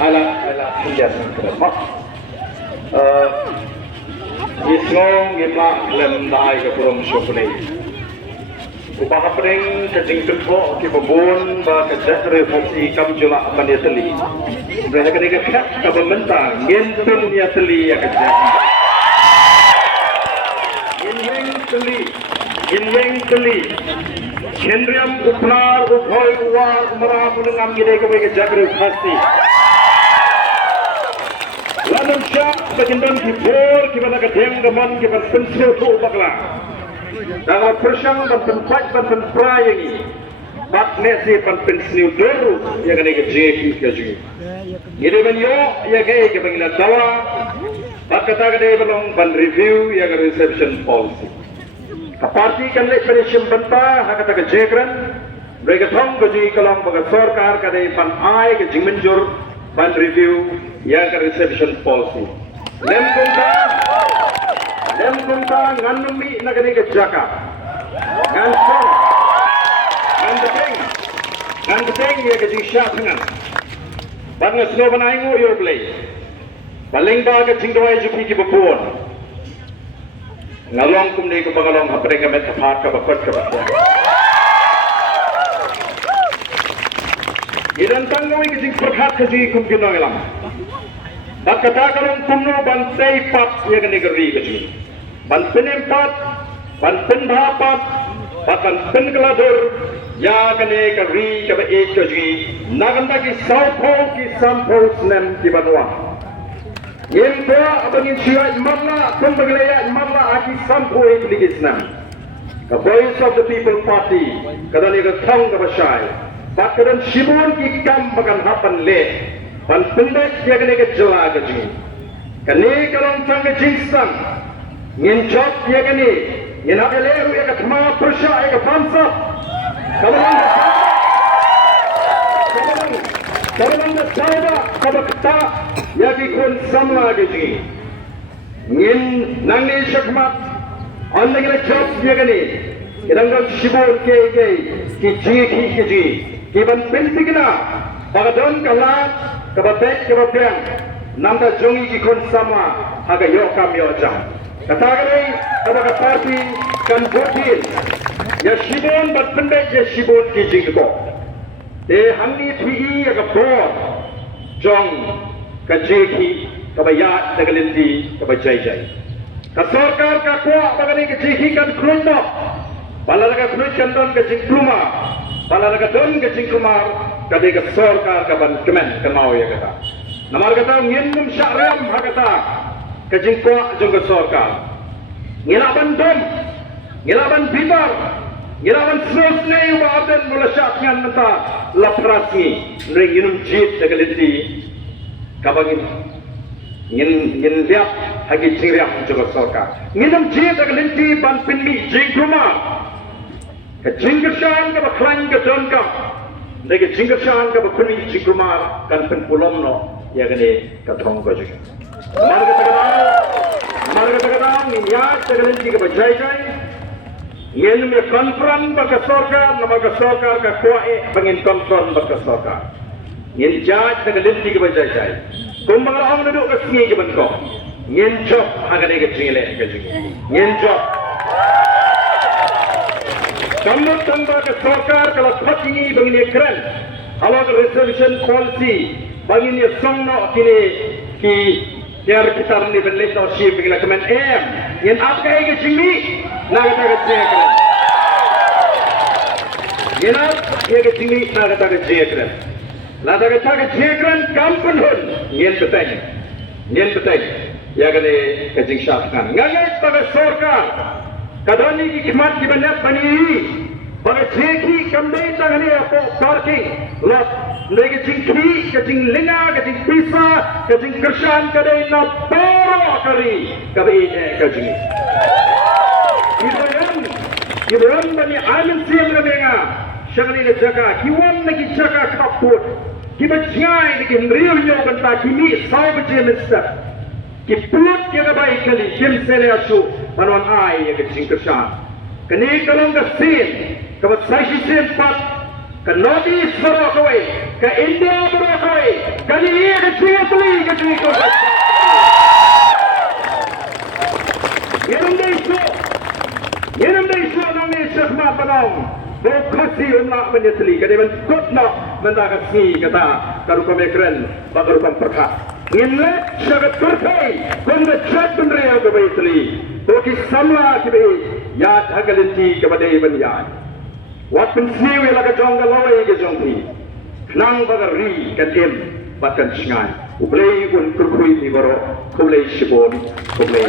ala senjata kerana isong kita lem dai ke purum syukuri upah pering kecing tempo ke babun ba kerja refleksi kam jula maniateli berada ketika kat ke pementang ngentun niateli ya kerja Inweng teli Kendriam uplar uphoy uwar umara punengam gede ke jagru pasti Lanam syak bagindan kibor kibana kadeng gaman kibar pensil tu bakla dalam persang dan tempat dan temprayangi bak nesi pan pensniu doru ya kene ke jeki kaju gede banyo ya ke bangilan dawa bak kata gede belong ban review ya ke reception policy Parti kan lek pensiun benta hak kata kejekran mereka thong gaji kalang baga sarkar kadai pan ai ke jimenjur pan review ya ke reception policy lem kunta nganumi nagani ke jaka ngan beteng ya ke jisha dengan ban ngasno banaingo yo play paling ba ke jingdoi jupi ki bapun ngalong kumni ko pangalong hapring kamet kapat ka bakot ka bakya idan tanggawi kising perhat kaji kum kinong ilam bakata kalong kumno bantay pat ya gani gari kaji bantin pat bantin bhapat bakan pin kaladur ya gani gari ka ba kaji naganda ki saupo ki sampo snem ki banwa Yang tua abangin siya imamla pembaglaya imamla aki sampu ikligisna. The Voice of the People Party kadani ka thang ka basay. Bakaran shibun ki kam bagan hapan le. Pan pendet ya kene ka jala ka ji. Kani kalong thang ka jingsam. Ngin job ya kene. Ngin abeleru ya ka thama prasha ya ka pansa. Kawalan na sauda kabakta yagi kun samla gaji ngin nangni shakmat anda gila job yagani idangal shibur ke ki ji ki ban pentigna bagadon kalat kabatek kabapyang nanda jongi ki kun sama haga yokam yojam katagari kabaka party kan votin ya shibun bat pendek ya shibun ki jingko hangni thi ya ka bor jong ka jeki ka bayat da galinti ka bajai ka sarkar ka kwa bagani ka jeki kan khulno balala ka khulj kan don ka jingkluma balala ka don ka jingkumar ka de ka sarkar ka ban kemen ka mau ya kata namar kata ngennum syariam hakata ka jingkwa jong ka sarkar ngilaban dom ngilaban bitar Girawan terus ni bahagian mula syaknya mentah laprasi ring inum jit segaliti kabangin ngin liap hagi ciriak juga sorka nginum jit segaliti ban pinmi jingkruma ke jingkersan ke baklan ke jonka lagi jingkersan ke bakpinmi jingkruma kan penpulom no ya gani katrong ko juga marga tagadaw niya segaliti ke bajai Yen me konfront baka sarkar nama sarkar ka kuai bangin konfront baka sarkar. Yen judge na galinti ke bajai jai. Kung mga orang duduk ke singi ke bangko. Yen job agane ke jingile ke jingi. Yen job. Kamu tanda ke sarkar kalau patingi bangin ekran. Kalau ke reservation policy bangin ye songno kini ki Tiar kita ni benlik no ship bila kemen yen apa ke jingi naga taga jekran yenat yega tingi naga taga jekran la taga jekran kampan hun yen betay yaga ne kajing syafkan ngagai taga sarkar kadani ki khidmat ki banyak bani baga jeki kambe taga ne apo parking lot lagi jingki kajing linga kajing pisa kajing kersan kadai na poro kari kabe kajing Ibrahim bani amin siyam na nga syakali na jaka kiwan na ki jaka kaput ki bajay na ki mriyo nyo banta ki mi saw bajay minsta ki pulut ki nabay kali kim sele asu panuan ay ya kajing kersan kani kalong ka sin kabat saisi sin pat ka Northeast baro kawai ka India baro kawai kani iya ka kejui kau baca. Yang dah isu nang ni syakmat panong. Bukasi umlah menyesali. Kadang menkut nak mendakat si kata karu pemekran bakaru pemperkat. Ngin syagat kurtai kunda chat penria ke baisali. Bagi samla ke yad hagalenti kepada iban. Wat pensniwi laga jongga lawai ke jongpi. Nang bagar ri katim batkan singai. Ublay un kurkui ni baro. Kublay shibon. Kublay.